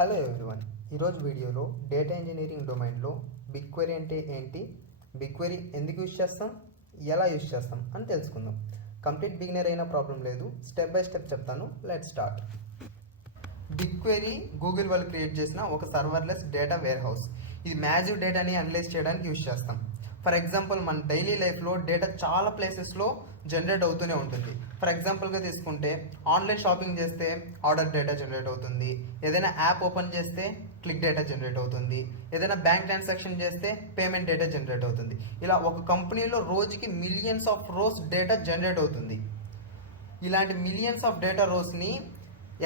Hello everyone. ఈరోజు వీడియోలో data engineering డొమైన్లో బిగ్క్వెరీ అంటే ఏంటి, బిగ్క్వెరీ ఎందుకు యూజ్ చేస్తాం, ఎలా యూజ్ చేస్తాం అని తెలుసుకుందాం. కంప్లీట్ బిగినర్ అయినా ప్రాబ్లం లేదు, స్టెప్ బై స్టెప్ చెప్తాను. Let start. బిగ్క్వెరీ గూగుల్ వాళ్ళు క్రియేట్ చేసిన ఒక సర్వర్లెస్ డేటా వేర్ హౌస్. ఇది మ్యాసివ్ డేటాని అనలైజ్ చేయడానికి యూజ్ చేస్తాం. ఫర్ ఎగ్జాంపుల్ మన డైలీ లైఫ్లో డేటా చాలా ప్లేసెస్లో జనరేట్ అవుతూనే ఉంటుంది. ఫర్ ఎగ్జాంపుల్గా తీసుకుంటే ఆన్లైన్ షాపింగ్ చేస్తే ఆర్డర్ డేటా జనరేట్ అవుతుంది, ఏదైనా యాప్ ఓపెన్ చేస్తే క్లిక్ డేటా జనరేట్ అవుతుంది, ఏదైనా బ్యాంక్ ట్రాన్సాక్షన్ చేస్తే పేమెంట్ డేటా జనరేట్ అవుతుంది. ఇలా ఒక కంపెనీలో రోజుకి millions of rows data generate అవుతుంది. ఇలాంటి మిలియన్స్ ఆఫ్ డేటా రోస్ని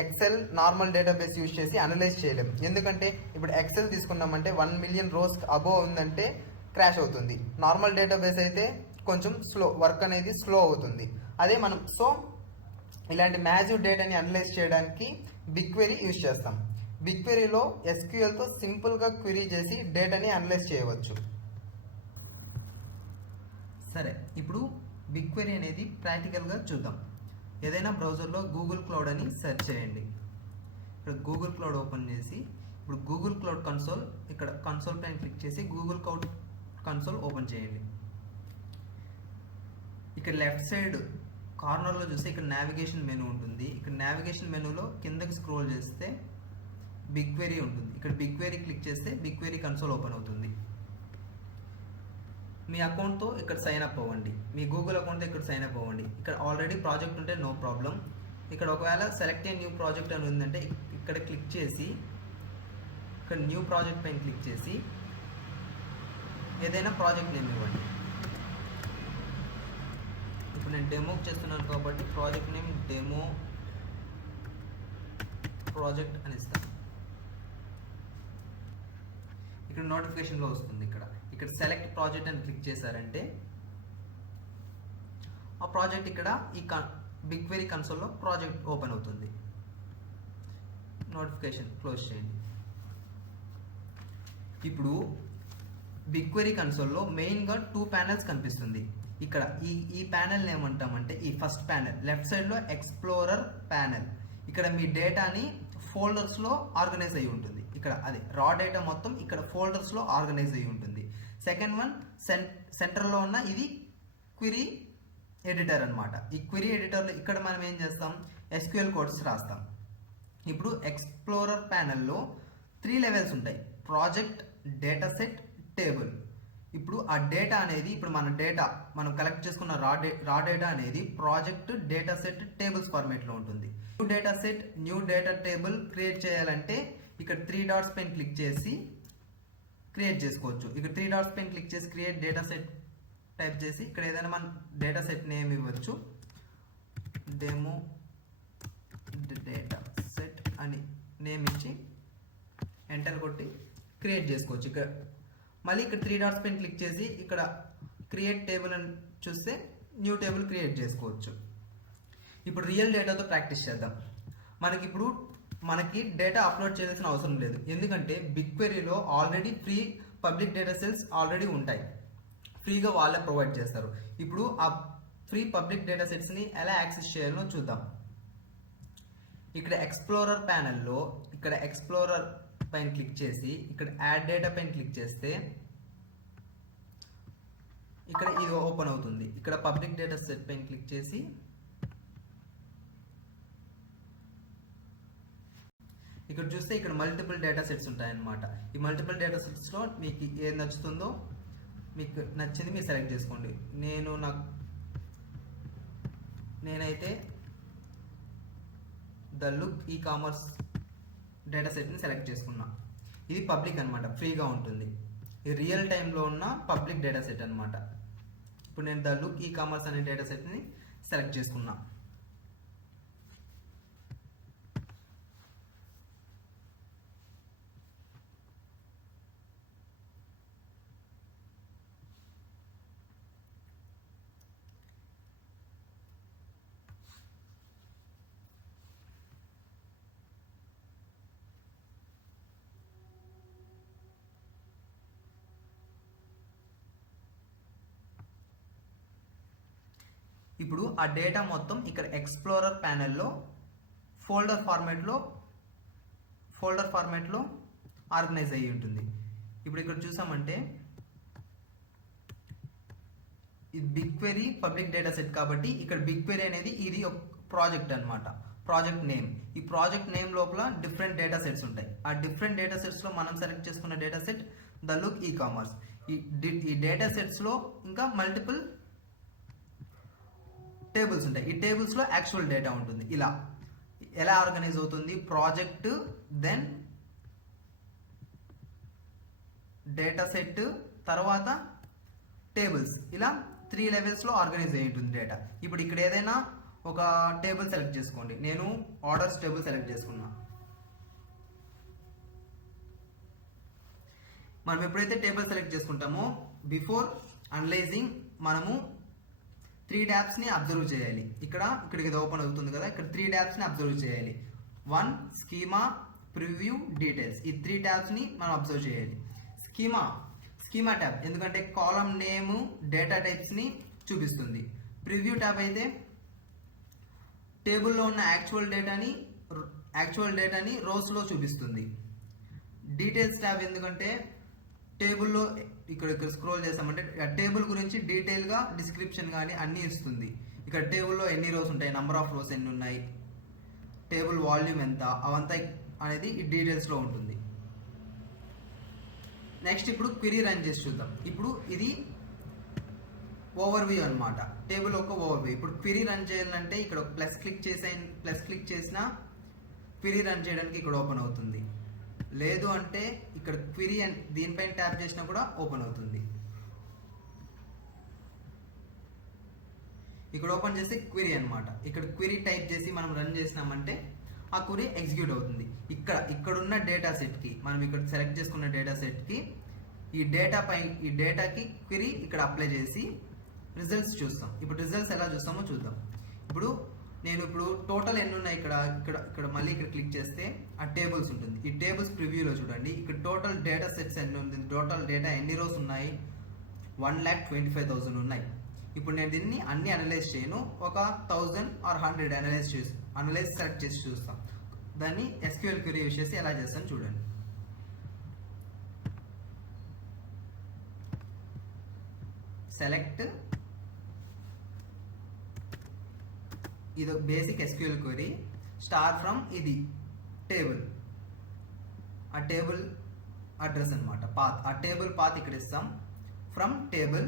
ఎక్సెల్ నార్మల్ డేటాబేస్ యూజ్ చేసి అనలైజ్ చేయలేం. ఎందుకంటే ఇప్పుడు ఎక్సెల్ తీసుకున్నామంటే 1 మిలియన్ రోస్ అబోవ్ ఉందంటే క్రాష్ అవుతుంది. నార్మల్ డేటాబేస్ అయితే కొంచెం వర్క్ అనేది స్లో అవుతుంది. అదే మనం ఇలాంటి మ్యాసివ్ డేటాని అనలైజ్ చేయడానికి బిగ్క్వెరీ యూజ్ చేస్తాం. బిగ్క్వెరీలో ఎస్క్యూఎల్తో సింపుల్గా క్వెరీ చేసి డేటాని అనలైజ్ చేయవచ్చు. సరే, ఇప్పుడు బిగ్క్వెరీ అనేది ప్రాక్టికల్గా చూద్దాం. ఏదైనా బ్రౌజర్లో గూగుల్ క్లౌడ్ అని సెర్చ్ చేయండి. ఇక్కడ గూగుల్ క్లౌడ్ ఓపెన్ చేసి ఇప్పుడు గూగుల్ క్లౌడ్ కన్సోల్, ఇక్కడ కన్సోల్ పైన క్లిక్ చేసి గూగుల్ క్లౌడ్ కన్సోల్ ఓపెన్ చేయండి. ఇక్కడ లెఫ్ట్ సైడ్ కార్నర్లో చూస్తే ఇక్కడ నావిగేషన్ మెనూ ఉంటుంది. ఇక్కడ నావిగేషన్ మెనూలో కిందకి స్క్రోల్ చేస్తే బిగ్క్వెరీ ఉంటుంది. ఇక్కడ బిగ్క్వెరీ క్లిక్ చేస్తే బిగ్క్వెరీ కన్సోల్ ఓపెన్ అవుతుంది. మీ అకౌంట్తో ఇక్కడ సైన్ అప్ అవ్వండి. మీ గూగుల్ అకౌంట్తో ఇక్కడ సైన్ అప్ అవ్వండి. ఇక్కడ ఆల్రెడీ ప్రాజెక్ట్ ఉంటే నో ప్రాబ్లం. ఇక్కడ ఒకవేళ సెలెక్ట్ ఏ న్యూ ప్రాజెక్ట్ అని ఉందంటే ఇక్కడ క్లిక్ చేసి ఇక్కడ న్యూ ప్రాజెక్ట్ పైన క్లిక్ చేసి ఏదైనా ప్రాజెక్ట్ నేమ్ ఇవ్వండి. ఇప్పుడు నేను డెమోకి చేస్తున్నాను కాబట్టి ప్రాజెక్ట్ నేమ్ డెమో ప్రాజెక్ట్ అని ఇస్తాను. ఇక్కడ నోటిఫికేషన్లో వస్తుంది. ఇక్కడ సెలెక్ట్ ప్రాజెక్ట్ అని క్లిక్ చేశారంటే ఆ ప్రాజెక్ట్ ఇక్కడ ఈ బిగ్క్వెరీ కన్సోల్లో ప్రాజెక్ట్ ఓపెన్ అవుతుంది. నోటిఫికేషన్ క్లోజ్ చేయండి. ఇప్పుడు బిగ్క్వెరీ కన్సోల్లో మెయిన్గా 2 ప్యానెల్స్ కనిపిస్తుంది. ఇక్కడ ఈ ప్యానెల్ ఏమంటామంటే ఈ ఫస్ట్ ప్యానెల్ లెఫ్ట్ సైడ్లో ఎక్స్ప్లోరర్ ప్యానెల్. ఇక్కడ మీ డేటాని ఫోల్డర్స్లో ఆర్గనైజ్ అయ్యి ఉంటుంది. ఇక్కడ అది రా డేటా మొత్తం ఇక్కడ ఫోల్డర్స్లో ఆర్గనైజ్ అయ్యి ఉంటుంది. సెకండ్ వన్ సెంటర్లో ఉన్న ఇది క్వెరీ ఎడిటర్ అనమాట. ఈ క్వెరీ ఎడిటర్లో ఇక్కడ మనం ఏం చేస్తాం, ఎస్క్యూఎల్ కోడ్స్ రాస్తాం. ఇప్పుడు ఎక్స్ప్లోరర్ ప్యానెల్లో 3 లెవెల్స్ ఉంటాయి: ప్రాజెక్ట్, డేటా సెట్, టేబుల్. ఇప్పుడు ఆ డేటా అనేది ఇప్పుడు మనం కలెక్ట్ చేసుకున్న రా డేటా అనేది ప్రాజెక్ట్, డేటా సెట్, టేబుల్స్ ఫార్మేట్లో ఉంటుంది. New data set, new data table create చేయాలంటే ఇక్కడ 3 డాట్స్ పైన క్లిక్ చేసి క్రియేట్ చేసుకోవచ్చు. ఇక్కడ 3 డాట్స్ పైన క్లిక్ చేసి క్రియేట్ డేటా సెట్ టైప్ చేసి ఇక్కడ ఏదైనా మన డేటా సెట్ నేమ్ ఇవ్వచ్చు. డెమో డేటా సెట్ అని నేమ్ ఇచ్చి ఎంటర్ కొట్టి క్రియేట్ చేసుకోవచ్చు. ఇక్కడ మళ్ళీ ఇక్కడ 3 డాట్స్ పైన క్లిక్ చేసి ఇక్కడ క్రియేట్ టేబుల్ అని చూస్తే న్యూ టేబుల్ క్రియేట్ చేసుకోవచ్చు. ఇప్పుడు రియల్ డేటాతో ప్రాక్టీస్ చేద్దాం. మనకి డేటా అప్లోడ్ చేయాల్సిన అవసరం లేదు. ఎందుకంటే బిగ్క్వెరీలో already free public data sets already ఉంటాయి. ఫ్రీగా వాళ్ళే ప్రొవైడ్ చేస్తారు. ఇప్పుడు ఆ ఫ్రీ పబ్లిక్ డేటా సెట్స్ని ఎలా యాక్సెస్ చేయాలో చూద్దాం. ఇక్కడ ఎక్స్ప్లోరర్ ప్యానెల్లో ఇక్కడ ఎక్స్ప్లోరర్ పైన క్లిక్ చేసి ఇక్కడ యాడ్ డేటా పైన క్లిక్ చేస్తే ఇక్కడ ఇది ఓపెన్ అవుతుంది. ఇక్కడ పబ్లిక్ డేటా సెట్ పైన క్లిక్ చేసి ఇక్కడ చూస్తే ఇక్కడ మల్టిపుల్ డేటా సెట్స్ ఉంటాయన్నమాట. ఈ మల్టిపుల్ డేటా సెట్స్లో మీకు ఏది నచ్చుతుందో మీకు నచ్చింది మీరు సెలెక్ట్ చేసుకోండి. నేనైతే the look e commerce data సెట్ని సెలెక్ట్ చేసుకున్నా. ఇది పబ్లిక్ అనమాట, ఫ్రీగా ఉంటుంది. ఇది రియల్ టైంలో ఉన్న పబ్లిక్ డేటా సెట్ అనమాట. ఇప్పుడు నేను ద లుక్ ఈ కామర్స్ అనే డేటా సెట్ని సెలెక్ట్ చేసుకున్నా. ఇప్పుడు ఆ డేటా మొత్తం ఇక్కడ ఎక్స్ప్లోరర్ ప్యానెల్లో ఫోల్డర్ ఫార్మాట్లో ఆర్గనైజ్ అయ్యి ఉంటుంది. ఇప్పుడు ఇక్కడ చూసామంటే ఇది BigQuery పబ్లిక్ డేటా సెట్ కాబట్టి ఇక్కడ BigQuery అనేది ఇది ఒక ప్రాజెక్ట్ అనమాట, ప్రాజెక్ట్ నేమ్. ఈ ప్రాజెక్ట్ నేమ్ లోపల డిఫరెంట్ డేటా సెట్స్ ఉంటాయి. ఆ డిఫరెంట్ డేటా సెట్స్లో మనం సెలెక్ట్ చేసుకున్న data set the look ecommerce. ఈ డేటా సెట్స్లో ఇంకా మల్టిపుల్ టేబుల్స్ ఉంటాయి. ఈ టేబుల్స్లో యాక్చువల్ డేటా ఉంటుంది. ఇలా ఎలా ఆర్గనైజ్ అవుతుంది, ప్రాజెక్ట్, దెన్ డేటా సెట్, తర్వాత టేబుల్స్, ఇలా 3 లెవెల్స్లో ఆర్గనైజ్ అయి ఉంటుంది డేటా. ఇప్పుడు ఇక్కడ ఏదైనా ఒక టేబుల్ సెలెక్ట్ చేసుకోండి. నేను ఆర్డర్స్ టేబుల్ సెలెక్ట్ చేసుకున్నా. మనం ఎప్పుడైతే టేబుల్ సెలెక్ట్ చేసుకుంటామో బిఫోర్ అనలైజింగ్ మనము 3 ట్యాబ్స్ని అబ్జర్వ్ చేయాలి. ఇక్కడికి ఇది ఓపెన్ అవుతుంది కదా, ఇక్కడ 3 ట్యాబ్స్ని అబ్జర్వ్ చేయాలి. 1 స్కీమా, ప్రివ్యూ, డీటెయిల్స్. ఈ 3 ట్యాబ్స్ని మనం అబ్జర్వ్ చేయాలి. స్కీమా ట్యాబ్ ఎందుకంటే కాలమ్ నేమ్, డేటా టైప్స్ని చూపిస్తుంది. ప్రివ్యూ ట్యాబ్ అయితే టేబుల్లో ఉన్న యాక్చువల్ డేటాని రోస్లో చూపిస్తుంది. డీటెయిల్స్ ట్యాబ్ ఎందుకంటే టేబుల్లో ఇక్కడ స్క్రోల్ చేస్తామంటే టేబుల్ గురించి డీటెయిల్గా డిస్క్రిప్షన్ కానీ అన్నీ ఇస్తుంది. ఇక్కడ టేబుల్లో ఎన్ని రోస్ ఉంటాయి, నంబర్ ఆఫ్ రోస్ ఎన్ని ఉన్నాయి, టేబుల్ వాల్యూమ్ ఎంత, అవంతా అనేది ఈ డీటెయిల్స్లో ఉంటుంది. నెక్స్ట్ ఇప్పుడు క్వెరీ రన్ చేసి చూద్దాం. ఇప్పుడు ఇది ఓవర్వ్యూ అనమాట, టేబుల్ ఒక ఓవర్వ్యూ. ఇప్పుడు క్వెరీ రన్ చేయాలంటే ఇక్కడ ప్లస్ క్లిక్ చేసినా క్వెరీ రన్ చేయడానికి ఇక్కడ ఓపెన్ అవుతుంది. లేదు అంటే ఇక్కడ క్వెరీ అండ్ దీనిపైన ట్యాప్ చేసినా కూడా ఓపెన్ అవుతుంది. ఇక్కడ ఓపెన్ చేసి క్వెరీ అనమాట. ఇక్కడ క్వెరీ టైప్ చేసి మనం రన్ చేసినామంటే ఆ క్వెరీ ఎగ్జిక్యూట్ అవుతుంది. ఇక్కడున్న డేటా సెట్కి మనం ఇక్కడ సెలెక్ట్ చేసుకున్న డేటా సెట్కి ఈ డేటాకి క్వెరీ ఇక్కడ అప్లై చేసి రిజల్ట్స్ చూస్తాం. ఇప్పుడు రిజల్ట్స్ ఎలా చూస్తామో చూద్దాం. ఇప్పుడు టోటల్ ఎన్ని ఉన్నాయి, ఇక్కడ మళ్ళీ ఇక్కడ క్లిక్ చేస్తే ఆ టేబుల్స్ ఉంటుంది. ఈ టేబుల్స్ ప్రివ్యూలో చూడండి, ఇక్కడ టోటల్ డేటా సెట్స్ ఎన్ని ఉంది, టోటల్ డేటా ఎన్ని రోస్ ఉన్నాయి, 1,25,000 ఉన్నాయి. ఇప్పుడు నేను దీన్ని అన్ని అనలైజ్ చేయను, ఒక 1000 or 100 అనలైజ్ సెలెక్ట్ చేసి చూస్తాం. దాన్ని SQL క్వెరీ యూస్ చేసి ఎలా చేస్తాను చూడండి. సెలెక్ట్, ఇది basic SQL query, star from ఇది టేబుల్, ఆ టేబుల్ అడ్రస్ అనమాట, పాత్. ఆ టేబుల్ పాత్ ఇక్కడ ఇస్తాం. ఫ్రమ్ టేబుల్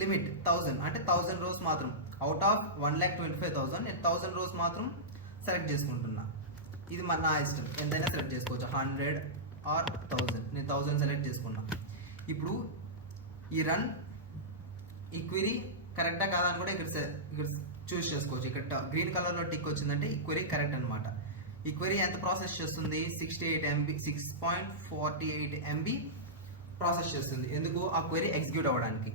లిమిట్ 1000 అంటే 1000 రోస్ మాత్రం. అవుట్ ఆఫ్ 1,25,000 నేను 1000 రోస్ మాత్రం సెలెక్ట్ చేసుకుంటున్నా. ఇది నా ఇష్టం, ఎంతైనా సెలెక్ట్ చేసుకోవచ్చు, 100 or 1000. నేను 1000 సెలెక్ట్ చేసుకున్నా. ఇప్పుడు ఈ క్వెరీ కరెక్టా కాదా అని కూడా ఇక్కడ చూస్ చేసుకోవచ్చు. ఇక్కడ గ్రీన్ కలర్లో టిక్ వచ్చిందంటే ఈ క్వెరీ కరెక్ట్ అనమాట. ఈ క్వెరీ ఎంత ప్రాసెస్ చేస్తుంది, 6.48 MB ప్రాసెస్ చేస్తుంది. ఎందుకు, ఆ క్వెరీ ఎగ్జిక్యూట్ అవ్వడానికి.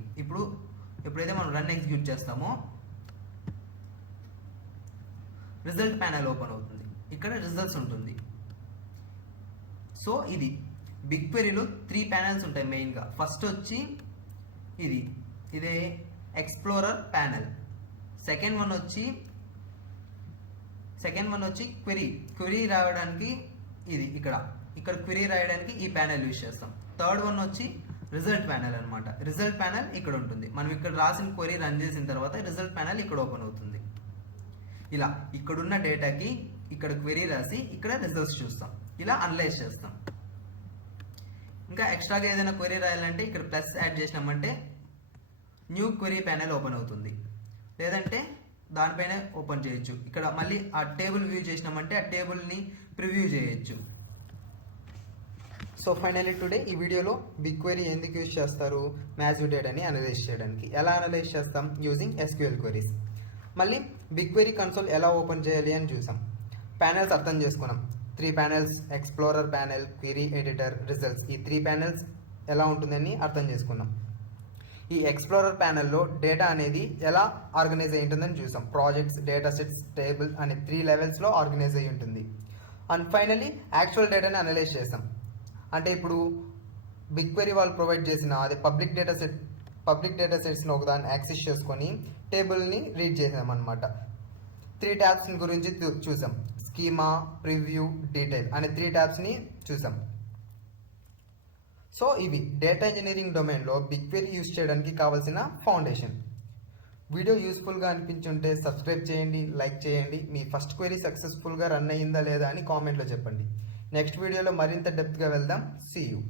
ఎప్పుడైతే మనం రన్ ఎగ్జిక్యూట్ చేస్తామో రిజల్ట్ ప్యానల్ ఓపెన్ అవుతుంది. ఇక్కడ రిజల్ట్స్ ఉంటుంది. సో ఇది BigQueryలో 3 ప్యానల్స్ ఉంటాయి మెయిన్గా. ఫస్ట్ వచ్చి ఇదే ఎక్స్ప్లోరర్ ప్యానల్. సెకండ్ వన్ వచ్చి క్వెరీ రాయడానికి ఇక్కడ క్వెరీ రాయడానికి ఈ ప్యానల్ యూజ్ చేస్తాం. థర్డ్ వన్ వచ్చి రిజల్ట్ ప్యానల్ అనమాట. రిజల్ట్ ప్యానల్ ఇక్కడ ఉంటుంది. మనం ఇక్కడ రాసిన క్వెరీ రన్ చేసిన తర్వాత రిజల్ట్ ప్యానల్ ఇక్కడ ఓపెన్ అవుతుంది. ఇలా ఇక్కడున్న డేటాకి ఇక్కడ క్వెరీ రాసి ఇక్కడ రిజల్ట్స్ చూస్తాం. ఇలా అనలైజ్ చేస్తాం. ఇంకా ఎక్స్ట్రాగా ఏదైనా క్వెరీ రాయాలంటే ఇక్కడ ప్లస్ యాడ్ చేసినామంటే న్యూ క్వెరీ ప్యానల్ ఓపెన్ అవుతుంది. లేదంటే దానిపైన ఓపెన్ చేయొచ్చు. ఇక్కడ మళ్ళీ ఆ టేబుల్ వ్యూ చేసినామంటే ఆ టేబుల్ని ప్రివ్యూ చేయొచ్చు. సో ఫైనల్లీ టుడే ఈ వీడియోలో BigQuery ఎందుకు యూజ్ చేస్తారు, మ్యాసివ్ డేటాని అనలైజ్ చేయడానికి. ఎలా అనలైజ్ చేస్తాం, యూజింగ్ SQL క్వెరీస్. మళ్ళీ BigQuery కన్సోల్ ఎలా ఓపెన్ చేయాలి అని చూసాం. ప్యానల్స్ అర్థం చేసుకున్నాం. 3 panels, explorer panel, query editor, results. ఈ 3 ప్యానల్స్ ఎలా ఉంటుందని అర్థం చేసుకున్నాం. ఈ ఎక్స్ప్లోరర్ ప్యానల్లో డేటా అనేది ఎలా ఆర్గనైజ్ అయి ఉంటుందని చూసాం. ప్రాజెక్ట్స్, డేటా సెట్స్, టేబుల్ అనే 3 లెవెల్స్లో ఆర్గనైజ్ అయి ఉంటుంది. అండ్ ఫైనలీ యాక్చువల్ డేటాని అనలైజ్ చేస్తాం. అంటే ఇప్పుడు BigQuery వాళ్ళు ప్రొవైడ్ చేసిన అది పబ్లిక్ డేటా సెట్స్ని ఒకదాన్ని యాక్సెస్ చేసుకొని టేబుల్ని రీడ్ చేసాం అనమాట. 3 ట్యాబ్స్ గురించి చూసాం. స్కీమా, ప్రివ్యూ, డీటెయిల్ అనే 3 ట్యాబ్స్ని చూసాం. సో ఇవి డేటా ఇంజనీరింగ్ డొమైన్లో బిగ్క్వెరీ యూజ్ చేయడానికి కావాల్సిన ఫౌండేషన్. వీడియో యూస్ఫుల్గా అనిపించుంటే సబ్స్క్రైబ్ చేయండి, లైక్ చేయండి. మీ ఫస్ట్ క్వెరీ సక్సెస్ఫుల్గా రన్ అయ్యిందా లేదా అని కామెంట్లో చెప్పండి. నెక్స్ట్ వీడియోలో మరింత డెప్త్గా వెళ్దాం. See you.